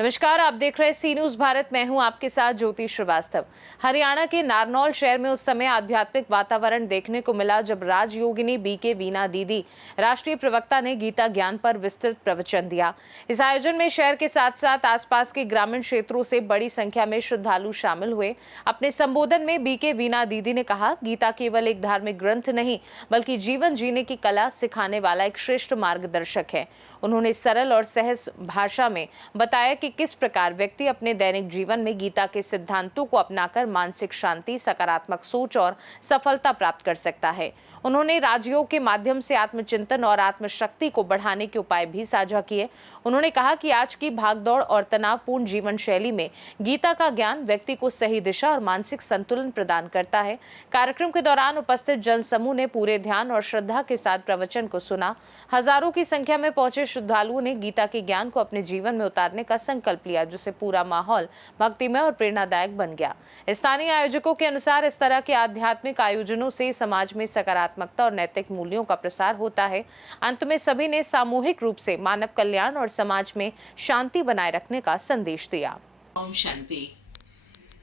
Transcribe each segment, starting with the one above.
नमस्कार, आप देख रहे हैं सी न्यूज भारत। मैं हूं आपके साथ ज्योति श्रीवास्तव। हरियाणा के नारनौल शहर में उस समय आध्यात्मिक वातावरण देखने को मिला जब राजयोगिनी बीके वीणा दीदी राष्ट्रीय प्रवक्ता ने गीता ज्ञान पर विस्तृत प्रवचन दिया। इस आयोजन में शहर के साथ साथ आसपास के ग्रामीण क्षेत्रों से बड़ी संख्या में श्रद्धालु शामिल हुए। अपने संबोधन में बीके वीणा दीदी ने कहा, गीता केवल एक धार्मिक ग्रंथ नहीं बल्कि जीवन जीने की कला सिखाने वाला एक श्रेष्ठ मार्गदर्शक है। उन्होंने सरल और सहज भाषा में बताया कि किस प्रकार व्यक्ति अपने दैनिक जीवन में गीता के सिद्धांतों को अपनाकर मानसिक शांति, सकारात्मक सोच और सफलता प्राप्त कर सकता है। उन्होंने राजयोग के माध्यम से आत्मचिंतन और आत्मशक्ति को बढ़ाने के उपाय भी साझा किए। उन्होंने कहा कि आज की भागदौड़ और तनावपूर्ण जीवन शैली में गीता का ज्ञान व्यक्ति को सही दिशा और मानसिक संतुलन प्रदान करता है। कार्यक्रम के दौरान उपस्थित जनसमूह ने पूरे ध्यान और श्रद्धा के साथ प्रवचन को सुना। हजारों की संख्या में पहुंचे श्रद्धालुओं ने गीता के ज्ञान को अपने जीवन में उतारने का संकल्प लिया, जिससे पूरा माहौल भक्तिमय और प्रेरणादायक बन गया। स्थानीय आयोजकों के अनुसार इस तरह के आध्यात्मिक आयोजनों से समाज में सकारात्मकता और नैतिक मूल्यों का प्रसार होता है। अंत में सभी ने सामूहिक रूप से मानव कल्याण और समाज में शांति बनाए रखने का संदेश दिया। ओम शांति।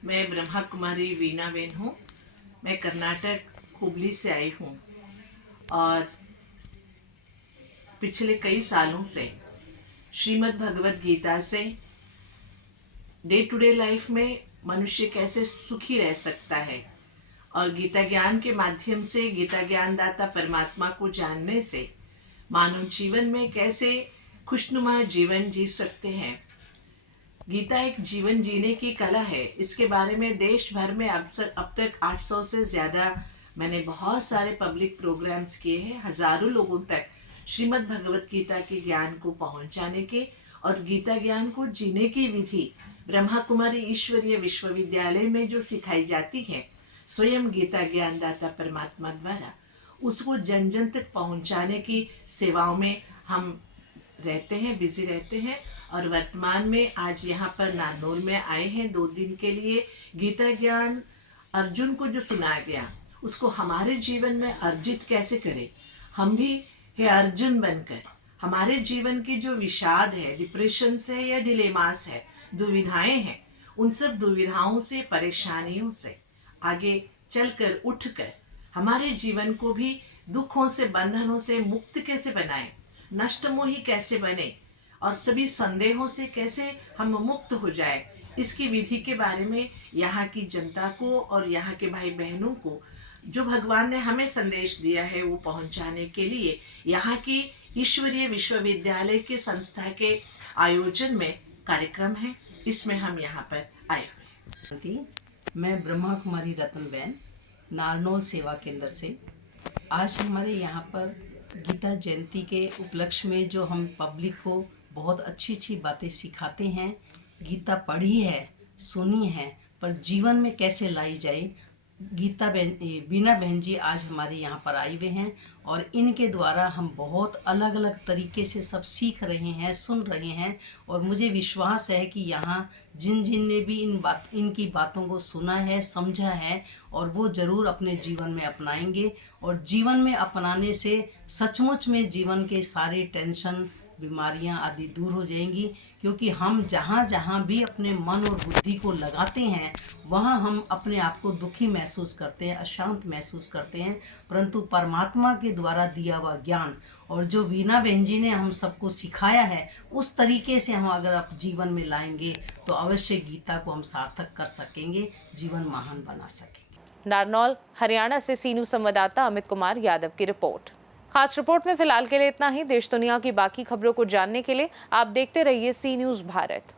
मैं ब्रह्मा कुमारी वीणा बेन हूँ। मैं कर्नाटक हुबली से आई हूँ और पिछले कई सालों से श्रीमद् भगवत गीता से डे टू डे लाइफ में मनुष्य कैसे सुखी रह सकता है और गीता ज्ञान के माध्यम से गीता ज्ञानदाता परमात्मा को जानने से मानव जीवन में कैसे खुशनुमा जीवन जी सकते हैं। गीता एक जीवन जीने की कला है। इसके बारे में देश भर में अब तक 800 से ज़्यादा मैंने बहुत सारे पब्लिक प्रोग्राम्स किए हैं, हज़ारों लोगों तक श्रीमद् भगवत गीता के ज्ञान को पहुंचाने के और गीता ज्ञान को जीने की विधि ब्रह्मा कुमारी ईश्वरीय विश्वविद्यालय में जो सिखाई जाती है स्वयं गीता ज्ञानदाता परमात्मा द्वारा, उसको जन जन तक पहुंचाने की सेवाओं में हम रहते हैं, बिजी रहते हैं। और वर्तमान में आज यहाँ पर नारनौल में आए हैं 2 दिन के लिए। गीता ज्ञान अर्जुन को जो सुनाया गया उसको हमारे जीवन में अर्जित कैसे करें, हम भी हे अर्जुन बनकर हमारे जीवन की जो विषाद है, डिप्रेशन है या डिलेमास है, दुविधाएं हैं, उन सब दुविधाओं से, परेशानियों से आगे चलकर उठकर हमारे जीवन को भी दुखों से, बंधनों से मुक्त कैसे बनाएं, नष्टमोही कैसे बने और सभी संदेहों से कैसे हम मुक्त हो जाए, इसकी विधि के बारे में यहाँ की जनता को और यहाँ के भाई बहनों को जो भगवान ने हमें संदेश दिया है वो पहुंचाने के लिए यहाँ की ईश्वरीय विश्वविद्यालय के संस्था के आयोजन में कार्यक्रम है। इसमें हम यहाँ पर आए हुए हैं। मैं ब्रह्मा कुमारी रतनबेन नारनौल सेवा केंद्र से आज हमारे यहाँ पर गीता जयंती के उपलक्ष्य में जो हम पब्लिक को बहुत अच्छी अच्छी बातें सिखाते हैं, गीता पढ़ी है, सुनी है, पर जीवन में कैसे लाई जाए, गीता वीणा बहन जी आज हमारे यहाँ पर आए हुए हैं और इनके द्वारा हम बहुत अलग अलग तरीके से सब सीख रहे हैं, सुन रहे हैं। और मुझे विश्वास है कि यहाँ जिन जिन ने भी इनकी बातों को सुना है, समझा है और वो ज़रूर अपने जीवन में अपनाएंगे और जीवन में अपनाने से सचमुच में जीवन के सारे टेंशन, बीमारियां आदि दूर हो जाएंगी। क्योंकि हम जहाँ जहाँ भी अपने मन और बुद्धि को लगाते हैं वहाँ हम अपने आप को दुखी महसूस करते हैं, अशांत महसूस करते हैं। परंतु परमात्मा के द्वारा दिया हुआ ज्ञान और जो वीणा बहन जी ने हम सबको सिखाया है उस तरीके से हम अगर आप जीवन में लाएंगे तो अवश्य गीता को हम सार्थक कर सकेंगे, जीवन महान बना सकेंगे। नारनौल हरियाणा से सी न्यूज संवाददाता अमित कुमार यादव की रिपोर्ट। खास रिपोर्ट में फिलहाल के लिए इतना ही। देश दुनिया की बाकी खबरों को जानने के लिए आप देखते रहिए सी न्यूज भारत।